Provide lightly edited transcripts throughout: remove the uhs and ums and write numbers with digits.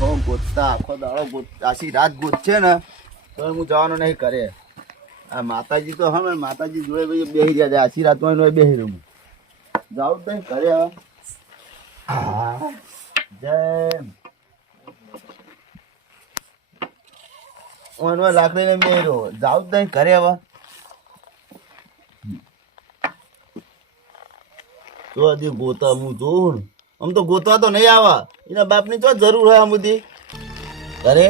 ગોતતા આખો દાડો આખી રાત ગોતશે ને તો હું જવાનો નહીં કરે. આ માતાજી તો હવે માતાજી જોડે બેસી રહ્યા છે આખી રાતમાં બેસી રહ્યું જાઉં જ નહીં કરે. જય લાકડીને મેરો જાઉં જ નહીં કરે. હવે તો હજી ગોતા હું જોઉં આમ તો ગોતવા તો નહીં આવા એના બાપની તો જરૂર હોય આમ બધી ઘરે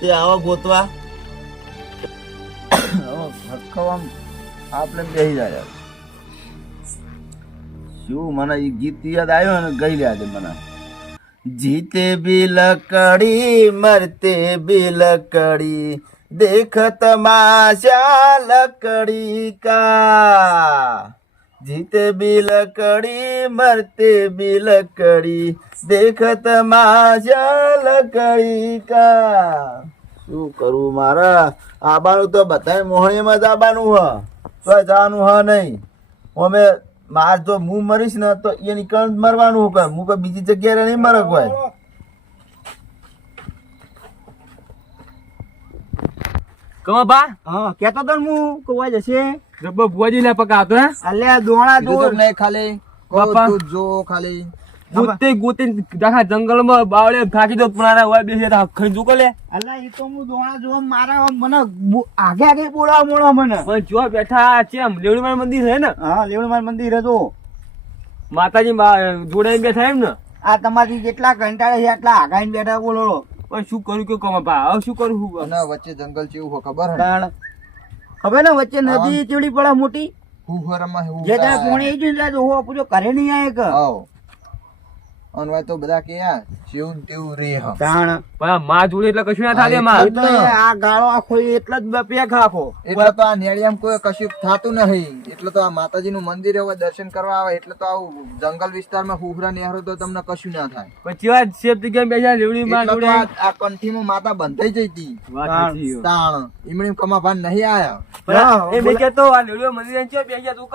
તે આવા ગોતવા આપણે બેસી જાય. શું મને એ ગીત યાદ આવ્યો ને ગઈ લ્યા છે મને. જીતે બી લકડી મરતે બી લકડી દેખ તમાશા લકડી કા. जीते भी लकड़ी मरते भी लकड़ी देख तमाशा लकड़ी का. શું કરું મારા આબાનું તો બધા મોહણીમાં જ આબાનું હ તો જવાનું હ નહીં. અમે માર જો હું મરીશ ને તો એ નીકળ મરવાનું હું કર હું કોઈ બીજી જગ્યાએ નહીં મરક હોય. કમા બા હા કેતો તો હું કોવા જશે જબ્બો ભુવાજી લે પકાવતો હે અલ્યા દોણા દોર નહીં ખાલી બાપા. તું જો ખાલી ગોતે દાખા જંગલમાં બાવળે થાકી દો પણ હોય બેસી ખાઈ જુકો લે. અલ્યા એ તો હું દોણા જો મારા મને આગે આગે બોલાવા મોળો મને પણ જો બેઠા છે એમ લેવડીમાર મંદિર છે ને. હા લેવડમાર મંદિર હતો માતાજી જોડે બેઠા એમ ને. આ તમારી જેટલા કંટાળે છે એટલા આગાઈને બેઠા બોલો. પણ શું કરું કે કમા બા હવે શું કરું હું અને વચ્ચે જંગલ જેવું હો ખબર હે તાણ ખબર ને વચ્ચે નદી ચેવડી પડે મોટી હુહરમાં હું જે ત્યાં કોણે એ જોઈ જાય હો પૂછો કરે નહીં આય કે આવ અનવાય તો બધા કે યાર જેવું તેવું રે હ તાણ પણ માં જોડે એટલે કશું ના થાય માં. એ તો આ ગાળો આખો એટલા જ પેક આખો એટલે તો આ નેડિયામ કોઈ કશું થાતું નહીં. એટલે તો આ માતાજીનું મંદિર હવે દર્શન કરવા આવે એટલે તો આવું જંગલ વિસ્તારમાં હુહરા નેહરો તો તમને કશું ના થાય. પછી વાત સેફ જગ્યાએ બેઠા લેવડીમાં એટલે તો જોડે. આ કંઠીમાં માતા બંધાઈ જઈતી વાત સાચી છે. તાણ ઈમણી કમાભાન નહીં આયા. પણ એ બે કે તો આ લેવડીમાં મંદિર છે બે ગયા તું ક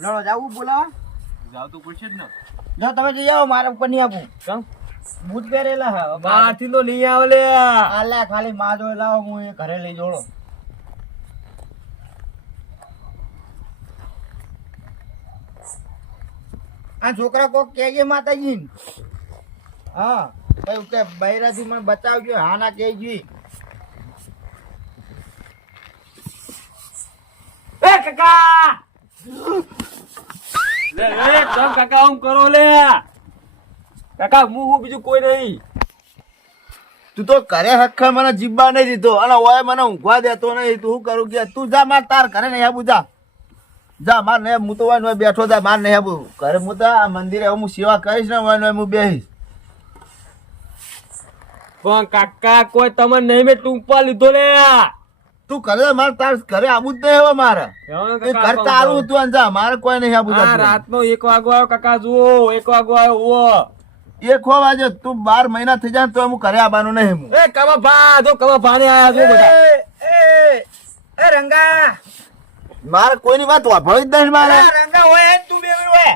લડો જાવું બોલાવા જાવ તો પૂછે જ ને. જો તમે જઈ આવો મારા ઉપર નહીં આપું કેમ બૂટ પહેરેલા હા બહારથી તો નહીં આવે લે. આલ્યા ખાલી માં જોઈ લાવો હું એ ઘરે લઈ જોડો. આ છોકરા કોક કેજે માતાજી હા કયું કે બૈરાથી મને બચાવજો હા ના કેજી. એ કાકા લે લે કેમ કાકા આમ કરો લે. કાકા હું બીજું કોઈ નહીં. તું તો ઘરે હખર મને જીબ્બા નહીં દીધો અને ઓય મને ઊંઘવા દેતો નહીં. તું શું કરું કે તું જા માર તાર ઘરે નહીં આવું જા જા માર નહીં હું તો હોય બેઠો જા માર નહીં આવું ઘરે હું તો આ મંદિરે હું સેવા કરીશ ને હોય હું બેસીશ. પણ કાકા કોઈ તમને નહીં મેં ટૂંપા લીધો લે. તું ઘરે મારે તાર ઘરે આવું જ નહીં હવે મારે એ ઘર તારું તું અને જા મારે કોઈ નહીં આવું આ રાતનો 1 વાગો આવ્યો કાકા જુઓ 1 વાગો આવ્યો. એ ખો વાજે તું 12 મહિના થઈ જાય તો હું ઘરે આવવાનું નહીં. હું એ કમા ભા જો કમા ભાને આયા જો બધા. એ રંગા મારે કોઈની વાત વાપરવી જ નહીં. મારે રંગા હોય તું બે હોય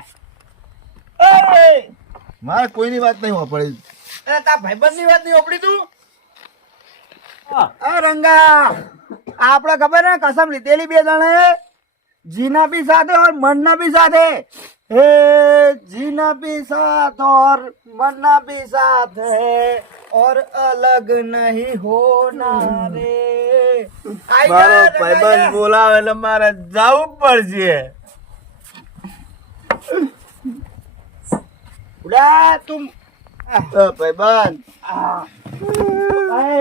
મારે કોઈની વાત નહીં વાપરવી. તાર ભાઈબંધ ની વાત નહીં ઓપડી તું. આ રંગા આપડે ખબર ને કસમ લીધેલી 2 જણે જીના भी साथ है और मरना भी साथ है. हे जीना भी साथ और मरना भी साथ है और अलग नहीं होना रे. મારો ભાઈબંધ બોલાવે એટલે મારે જવું પડશે. ઉડા તું ભાઈબંધ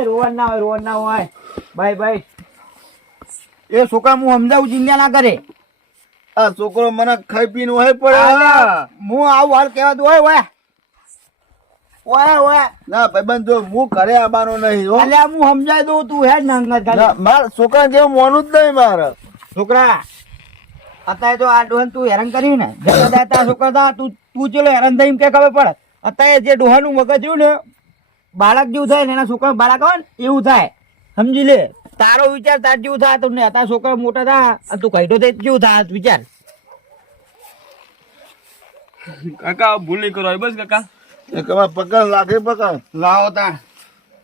રોવન ના હોય ભાઈ ભાઈ એ છોકરા હું સમજાવું ચિંતા ના કરે. આ છોકરો મને ખાઈ પીને હોય પડે. હું આવું હાલ કેવા દઉં ઓય ના ભાઈબંધ જો હું ઘરે આવવાનો નહીં હો. અલ્યા હું સમજાઈ દઉં તું હેડ નાંગત ના, મારા છોકરા જેવું મોનું જ નહીં મારે. છોકરા અત્યારે તો આ ડોહન તું હેરાન કર્યું ને તારા છોકરા હતા તું ચેલો હેરાન થઈ એમ કે ખબર પડે. અત્યારે જે ડોહાનું મગજ રહ્યું ને બાળક જેવું થાય ને એના છોકરા બાળક હોય ને એવું થાય સમજી લે. તારો વિચાર તાર જેવું થાય તું ને તારા છોકરા મોટા થા તું કહીતો તે જેવું થાય વિચાર. કાકા ભૂલ નહીં કરો બસ કાકા એ કમા પકડ લાગે પકડ લાવો તા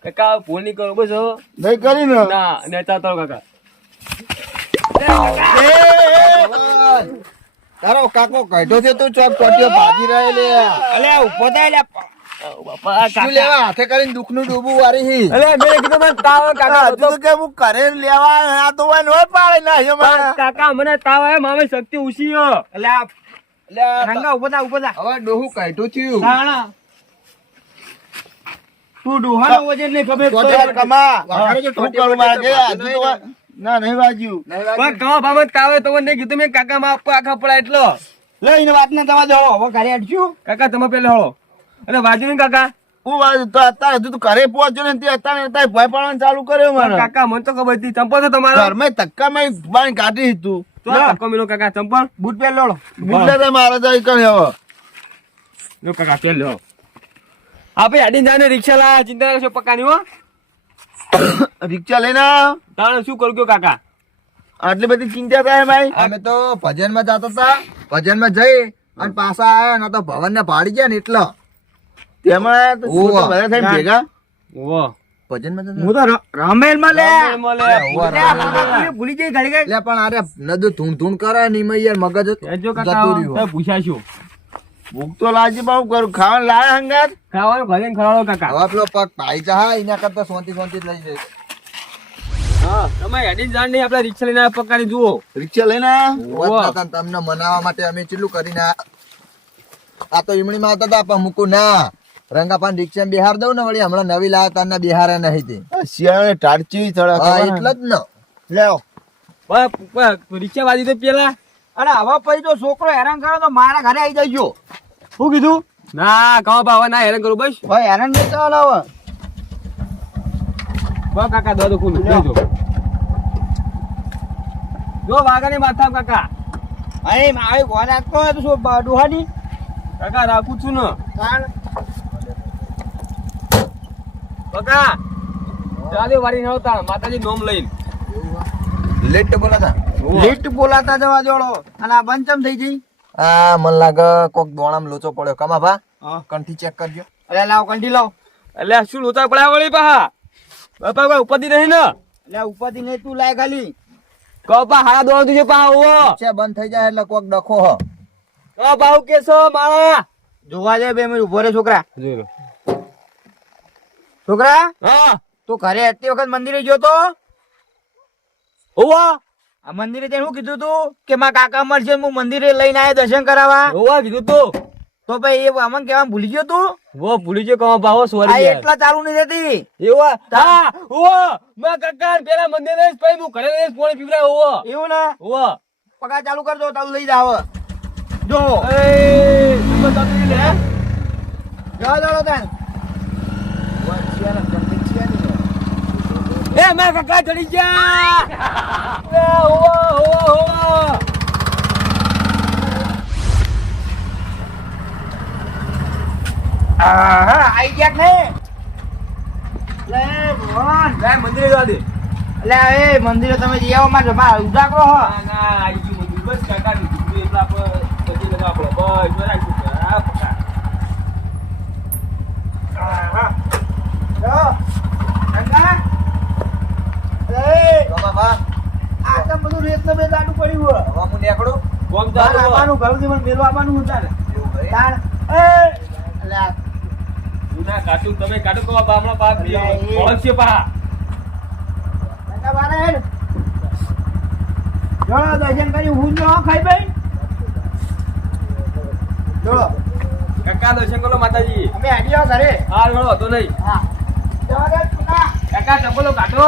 કાકા ભૂલ નહીં કરો બસ હો. નહીં કરી ને ના નેતા તો કાકા તારો કાકો કઢો છે તું ચોક કોટીઓ ભાજી રહે લે અલે ઉભો થાય લે બાપા શું લેવા હાથે કરીને દુખનું ડૂબું વારી હી અલે મેં કીધું મને તાવ આવે, કાકા તું કે હું કરે લેવા આ તો હોય નો પાડે ના હે મારા કાકા મને તાવ આવે મામે શક્તિ ઉછી હો. અલે રંગા ઉભો થા હવે ડોહું કઢું થયું તાણા તું ડોહાનો વજન નહીં ખબર કોટીઓ કમા વાઘારે જો ટોટીઓ માગે આજુ તો ના નહીં વાજ્યું પણ કહો બાબા તાવ આવે તો મને નહીં કીધું મેં કાકા માં આખા પડા એટલો. લઈને વાત ના થવા દો હવે ઘરે અડશું કાકા તમે પેલા હળો અને વાજુ નહીં કાકા. હું વાજુ તો અત્યારે હજુ તો ઘરે પહોંચ્યો ને તે અત્યારે ભય પાડવાનું ચાલુ કર્યો પણ મને કાકા મને તો ખબર હતી ચંપલ તો તમારો ઘરમાં ધક્કામાં બાણ કાઢી તું તો ધક્કો મિલો કાકા ચંપલ બૂટ પહેર લોડો બુડલે તો મારે તો ઈ કરે હવે લો કાકા પેલ લો આપણે આડીને જાને રિક્ષા લાયા ચિંતા કરશો પક્કાની હો. રિક્ષા લઈને આવ્યો? તાણે શું કરું કયો કાકા આટલી બધી ચિંતા થાય ભાઈ અમે તો ભજનમાં જતા હતા ભજનમાં જઈ અને પાછા આયા ને તો ભવન ને ભાડી ગયા ને એટલે તેમાં આયા તો ઓવા. બધા થઈને ભેગા ઓ ભજનમાં જતા હું તો રામેલ માં લે મળે ભૂલી જઈ ઘડી ગઈ એટલે પણ આરે નદુ ધૂણ ધૂણ કરે ને એમાં યાર મગજ જો જતું કાકા રહ્યું. તમે પૂછાશું ભૂખ તો લાગી બહુ કરું ખાવાનું લાયા હંગાત ખાવાનું ઘરે ને ખવડાવો કાકા. હવે પેલો પગ પાઈ જા એના કરતા શાંતિ શાંતિ જ લઈ જાય હા તમે આડીને જાણ નહીં આપણે રિક્ષા લઈને આવ્યા પક્કાની જુઓ. રિક્ષા લઈને આયા? વાત નતા ને તમને મનાવવા માટે અમે કેટલું કરીને આ તો ઈમણીમાં આવતા હતા પણ મૂકું ના રંગાપાન રિક્ષા બિહાર દઉં ને વળી હમણાં નવી લાવ્યા તારના બિહારે નહીં તે આ શિયાળે ટાળચી થડા હા ખબર એટલે જ ને લેવો રિક્ષા વાજી તો પેલા અરે હવે પછી તો છોકરો હેરાન કરે તો મારા ઘરે આવી જજો શું કીધું ના કહો બાવા ના હેરાન કરું બસ ભાઈ હેરાન નહીં ચાલો હવે બસ કાકા દો ખુલ્લું જોજો જો વાગાની માથા કાકા અરે મારે ઘોર રાખતો હોય તો શું ડોહાની કાકા રાખું છું ને તાણ કાકા ચાલે વાળી નહોતા માતાજી નોમ લઈને લેટ બોલાતા લીટ બોલાતા જવા જોડો અને આ બંચમ થઈ જઈ આ મન લાગે કોક દોણામાં લોચો પડ્યો કમા ભા હા. કંઠી ચેક કરજો અરે લાવ કંઠી લાવ એટલે શું લોચા પડ્યા વળી પાહા બાપા કોઈ ઉપાધિ નહીં ને એટલે ઉપાધિ નહીં તું લાય ખાલી કહો પા હારા દોડ તુજે પા ઓવો છે બંધ થઈ જાય એટલે કોક ડખો હ કહો બાહુ કેસો મારા જોવા જાય બે મિનિટ ઉભો રે છોકરા જોઈ છોકરા હા તું ઘરે એટલી વખત મંદિરે ગયો તો ઓવા આ મંદિરે જઈને શું કીધું તું કે મારા કાકા મળશે હું મંદિરે લઈને આવ્યો દર્શન કરાવવા ઓવા કીધું તું તો ભાઈ એ અમને કેવા ભૂલી ગયો તું વો ભૂલી ગયો કહો બાહો આ સોરી એટલા ચાલુ નહીં થતી એવા હા ઓવો મેં કાકા પેલા મંદિર રહીશ પછી હું ઘરે રહીશ પાણી પીવડાય ઓવો એવું ને ઓવો પગાર ચાલુ કરજો તારું લઈ જાવ જો એ તમે તાતું લે જવા દો તાન એ મેં કાકા ચડી ગયા લે ઓવો ઓવો ઓવો આહા આઈ ગયા ને લે ભગવાન લે મંદિરે જવા દે લે એ મંદિરે તમે જઈ આવો મારે બા ઉજાગરો હો ના ના આઈ ગયું મંદિર બસ કાકા ની દીકરી એટલે આપણે સજી લગા આપણે બસ રાખશું આ પકા આહા જો રંગા એ કમા ભા આ તો બધું રેત ને બે લાડુ પડ્યું હો હવે હું નીકળું કોમ તાર ચાલુ આવવાનું ઘરથી મને મેલવા આવવાનું હું તારે એવું ભાઈ તાર એ લે ના કાટું તમે કાટું કહો બામણા પાપ ઓળખ છે પા રંગા બારે હેડ જો દર્શન કરી હું જો ખાઈ ભાઈ જો કાકા દર્શન કરો માતાજી અમે આડ્યો ઘરે હાલ વળો હતો નહીં હા જવા દે પુના કાકા ચપલો કાઢો